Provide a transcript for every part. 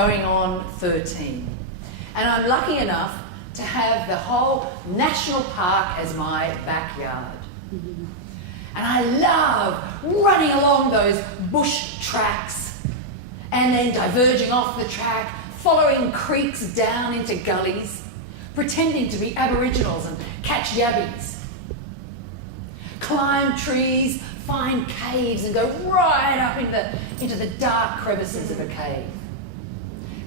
going on 13. And I'm lucky enough to have the whole national park as my backyard. And I love running along those bush tracks and then diverging off the track, following creeks down into gullies, pretending to be Aboriginals and catch yabbies. Climb trees, find caves and go right up into the dark crevices of a cave.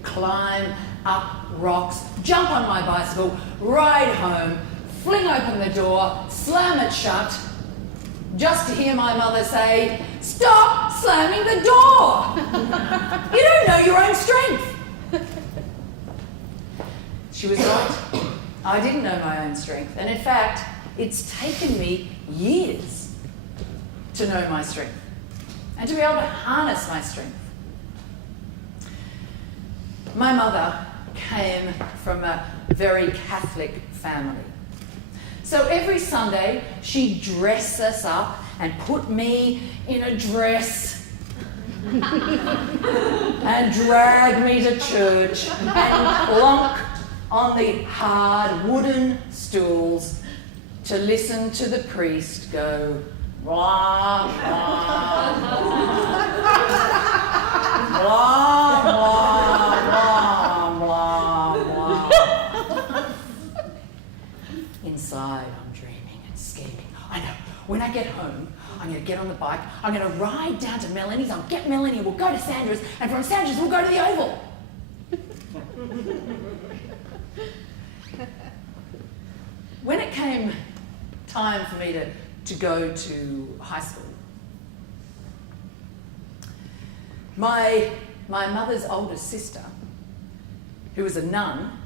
Climb up rocks, jump on my bicycle, ride home, fling open the door, slam it shut, just to hear my mother say, "Stop slamming the door! You don't know your own strength." She was right. I didn't know my own strength. And in fact, it's taken me years to know my strength and to be able to harness my strength. My mother came from a very Catholic family. So every Sunday, she'd dress us up and put me in a dress and drag me to church and plonk on the hard wooden stools to listen to the priest go, blah, blah, blah, blah, blah, blah, blah. Inside, I'm dreaming and scheming. I know, when I get home, I'm going to get on the bike, I'm going to ride down to Melanie's, I'll get Melanie, we'll go to Sandra's, and from Sandra's we'll go to the Oval. When it came time for me to go to high school, my mother's older sister, who was a nun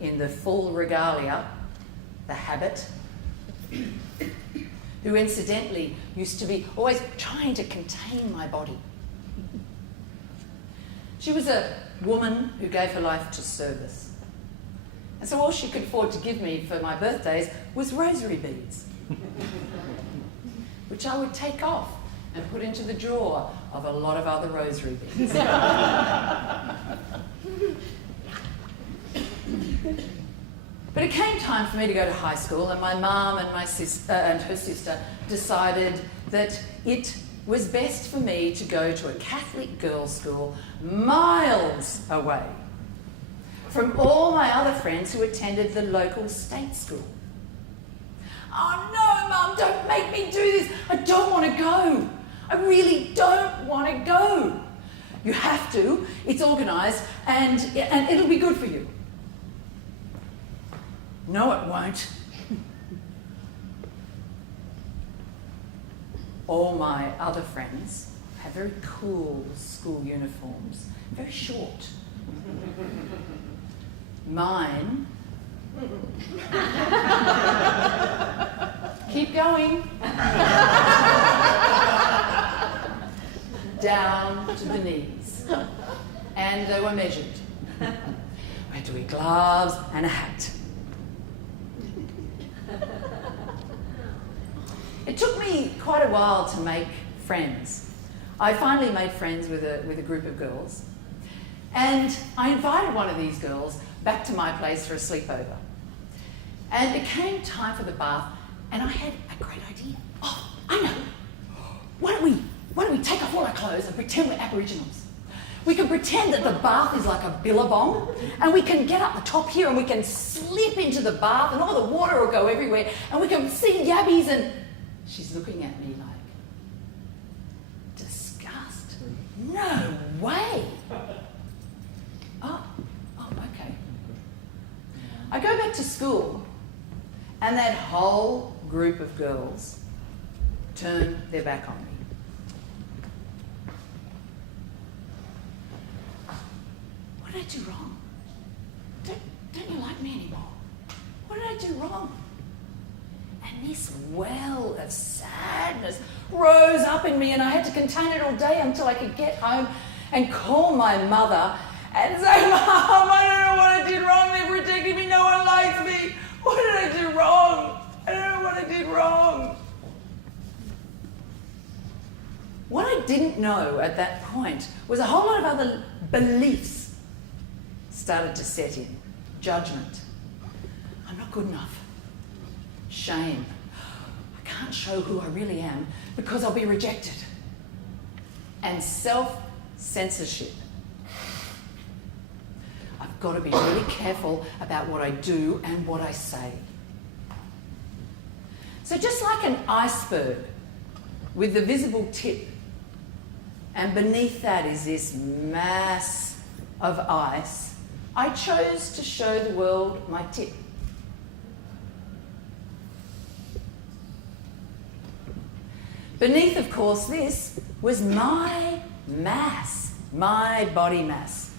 in the full regalia, the habit, who incidentally used to be always trying to contain my body. She was a woman who gave her life to service. And so all she could afford to give me for my birthdays was rosary beads, which I would take off and put into the drawer of a lot of other rosary beads. But it came time for me to go to high school, and my mum and my sister and her sister decided that it was best for me to go to a Catholic girls' school miles away from all my other friends who attended the local state school. "Oh no, Mum, don't make me do this. I don't want to go. I really don't want to go." "You have to. It's organised and it'll be good for you." "No, it won't." All my other friends have very cool school uniforms, very short. Mine, keep going, down to the knees, and they were measured. I had to wear gloves and a hat. It took me quite a while to make friends. I finally made friends with a group of girls, and I invited one of these girls back to my place for a sleepover. And it came time for the bath, and I had a great idea. "Oh, I know. Why don't we take off all our clothes and pretend we're Aboriginals? We can pretend that the bath is like a billabong, and we can get up the top here and we can slip into the bath and all the water will go everywhere, and we can see yabbies." And she's looking at me like, "Disgust. No way." Oh, okay. I go back to school, and that whole group of girls turn their back on me. What did I do wrong? Don't you like me anymore? What did I do wrong? And this well of sadness rose up in me, and I had to contain it all day until I could get home and call my mother and say, "Mom, I don't know what I did wrong. They're protecting me. No one likes me. What did I do wrong? I don't know what I did wrong." What I didn't know at that point was a whole lot of other beliefs started to set in. Judgment. I'm not good enough. Shame. I can't show who I really am because I'll be rejected. And self-censorship. I've got to be really careful about what I do and what I say. So just like an iceberg with the visible tip, and beneath that is this mass of ice, I chose to show the world my tip. Beneath, of course, this was my mass, my body mass,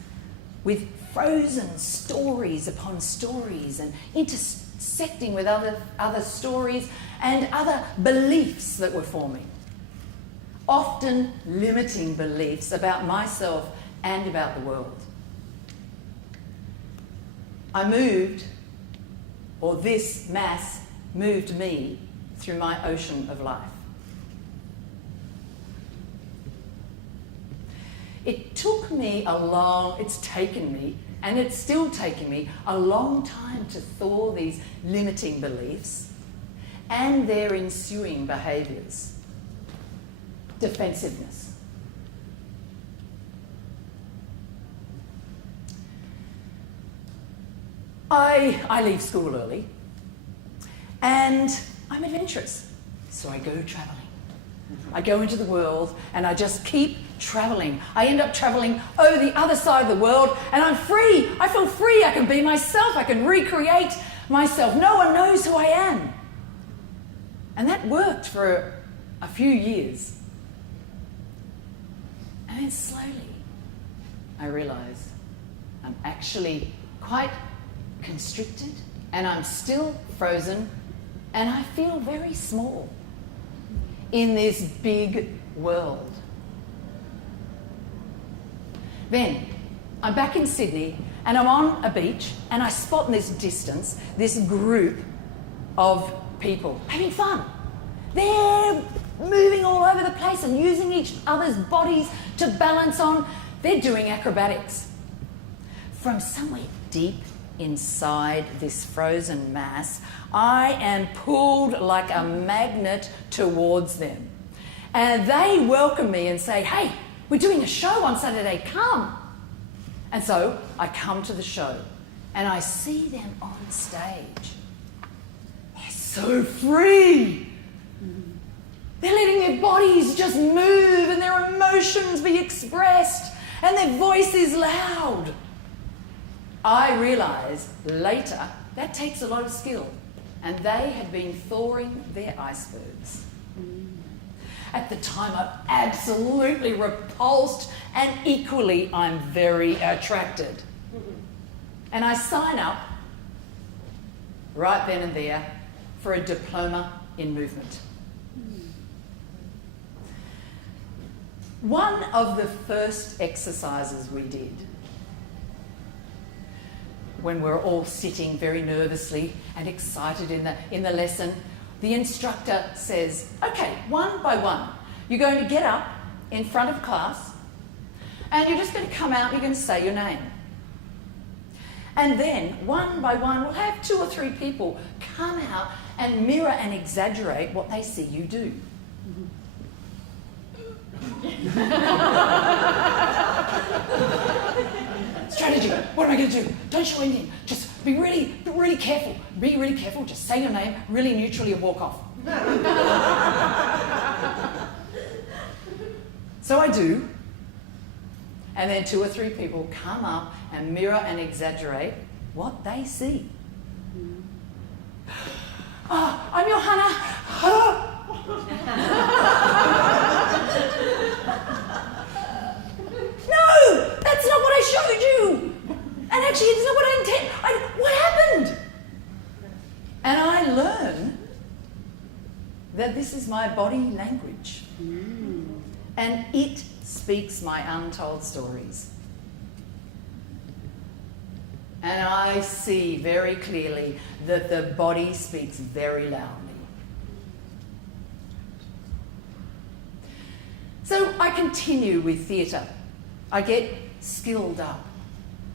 with frozen stories upon stories and intersecting with other stories and other beliefs that were forming. Often limiting beliefs about myself and about the world. I moved, or this mass moved me through my ocean of life. It's taken me, and it's still taking me, a long time to thaw these limiting beliefs and their ensuing behaviours. Defensiveness. I leave school early, and I'm adventurous, so I go travelling. I go into the world and I just keep travelling. I end up travelling over the other side of the world and I'm free. I feel free. I can be myself. I can recreate myself. No one knows who I am. And that worked for a few years. And then slowly I realised I'm actually quite constricted and I'm still frozen and I feel very small in this big world. Then I'm back in Sydney and I'm on a beach and I spot in this distance this group of people having fun. They're moving all over the place and using each other's bodies to balance on. They're doing acrobatics. From somewhere deep inside this frozen mass, I am pulled like a magnet towards them. And they welcome me and say, "Hey, we're doing a show on Saturday, come." And so I come to the show and I see them on stage. They're so free. They're letting their bodies just move and their emotions be expressed and their voice is loud. I realise later that takes a lot of skill, and they had been thawing their icebergs. At the time, I'm absolutely repulsed, and equally, I'm very attracted. And I sign up right then and there for a diploma in movement. One of the first exercises we did, when we're all sitting very nervously and excited in the lesson, the instructor says, "Okay, one by one, you're going to get up in front of class and you're just going to come out and you're going to say your name. And then, one by one, we'll have 2 or 3 people come out and mirror and exaggerate what they see you do." Strategy. What am I going to do? Don't show anything. Just be really careful. Be really careful. Just say your name really neutrally and walk off. So I do. And then 2 or 3 people come up and mirror and exaggerate what they see. "Oh, I'm Johanna." Oh. "No, that's not what I showed you. And actually, it's not what I intend. What happened?" And I learn that this is my body language. And it speaks my untold stories. And I see very clearly that the body speaks very loudly. So I continue with theatre. I get skilled up.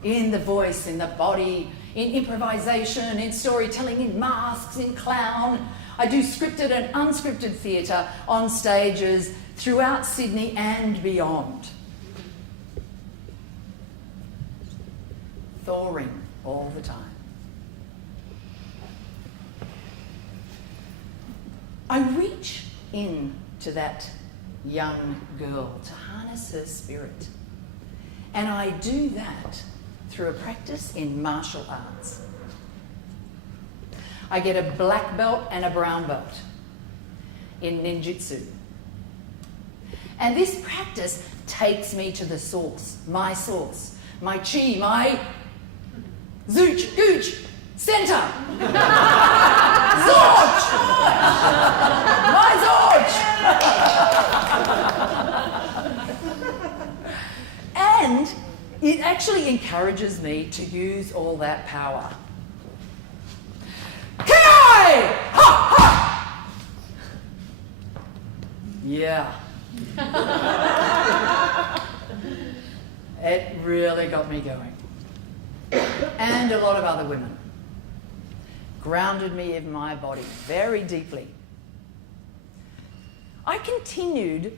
in the voice, in the body, in improvisation, in storytelling, in masks, in clown. I do scripted and unscripted theatre on stages throughout Sydney and beyond. Thawing all the time. I reach in to that young girl to harness her spirit. And I do that through a practice in martial arts. I get a black belt and a brown belt in ninjutsu. And this practice takes me to the source, my chi, my zooch, gooch, center. Zorch! My Zorch! And it actually encourages me to use all that power. Kai! Ha! Ha! Yeah. It really got me going. And a lot of other women. Grounded me in my body very deeply. I continued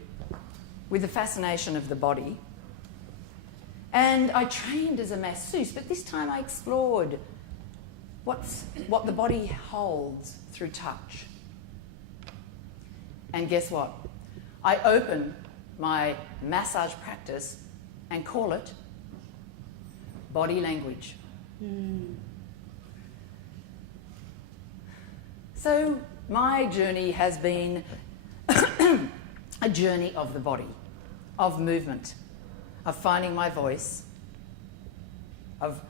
with the fascination of the body, and I trained as a masseuse, but this time I explored what the body holds through touch. And guess what? I open my massage practice and call it body language. So my journey has been a journey of the body, of movement, of finding my voice, of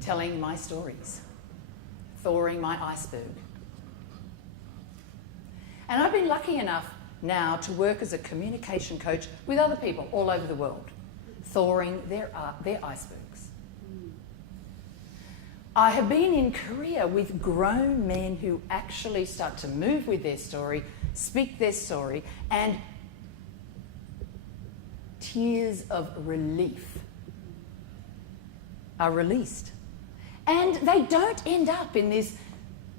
telling my stories, thawing my iceberg. And I've been lucky enough now to work as a communication coach with other people all over the world, thawing their icebergs. I have been in Korea with grown men who actually start to move with their story, speak their story, and tears of relief are released. And they don't end up in this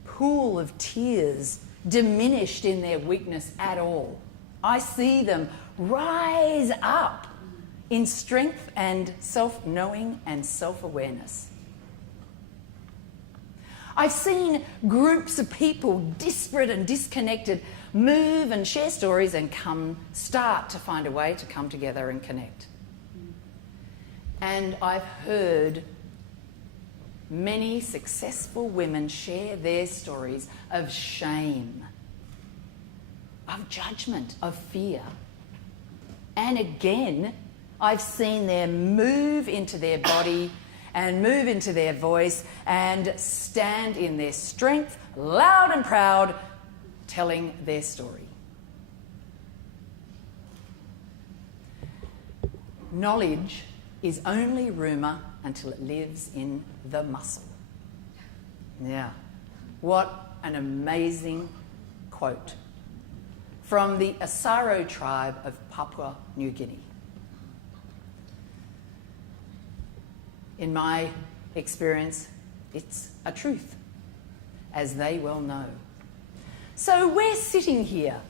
pool of tears, diminished in their weakness at all. I see them rise up in strength and self-knowing and self-awareness. I've seen groups of people, disparate and disconnected, move and share stories and start to find a way to come together and connect. And I've heard many successful women share their stories of shame, of judgment, of fear. And again, I've seen them move into their body and move into their voice and stand in their strength, loud and proud, telling their story. Knowledge is only rumour until it lives in the muscle. Yeah. What an amazing quote from the Asaro tribe of Papua New Guinea. In my experience, it's a truth, as they well know. So we're sitting here.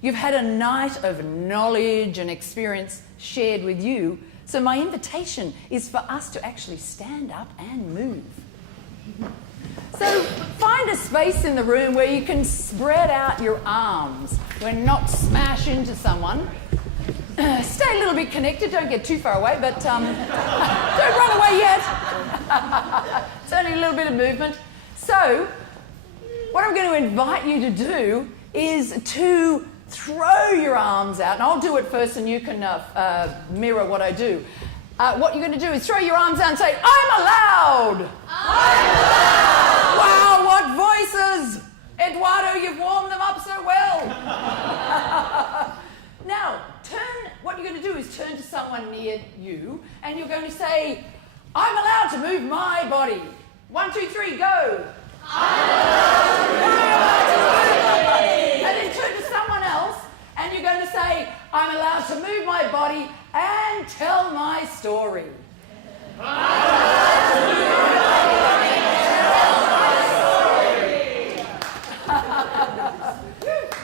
You've had a night of knowledge and experience shared with you. So my invitation is for us to actually stand up and move. So find a space in the room where you can spread out your arms. Not smash into someone. Stay a little bit connected, don't get too far away, but don't run away yet. It's only a little bit of movement. So what I'm going to invite you to do is to throw your arms out, and I'll do it first and you can mirror what I do. What you're going to do is throw your arms out and say, I'm allowed! I'm allowed! Wow, what voices! Eduardo, you've warmed them up so well. Now, what you're going to do is turn to someone near you and you're going to say, I'm allowed to move my body. 1, 2, 3, go. I'm allowed to move my body. And then turn to someone else and you're going to say, I'm allowed to move my body and tell my story.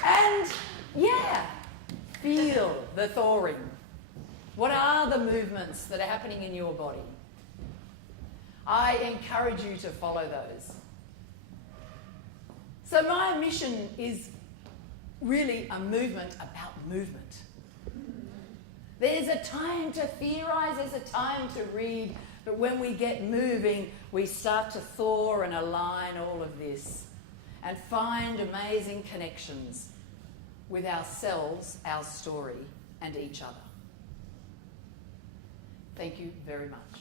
And yeah, feel the thawing. What are the movements that are happening in your body? I encourage you to follow those. So my mission is really a movement about movement. There's a time to theorise, there's a time to read, but when we get moving, we start to thaw and align all of this and find amazing connections with ourselves, our story, and each other. Thank you very much.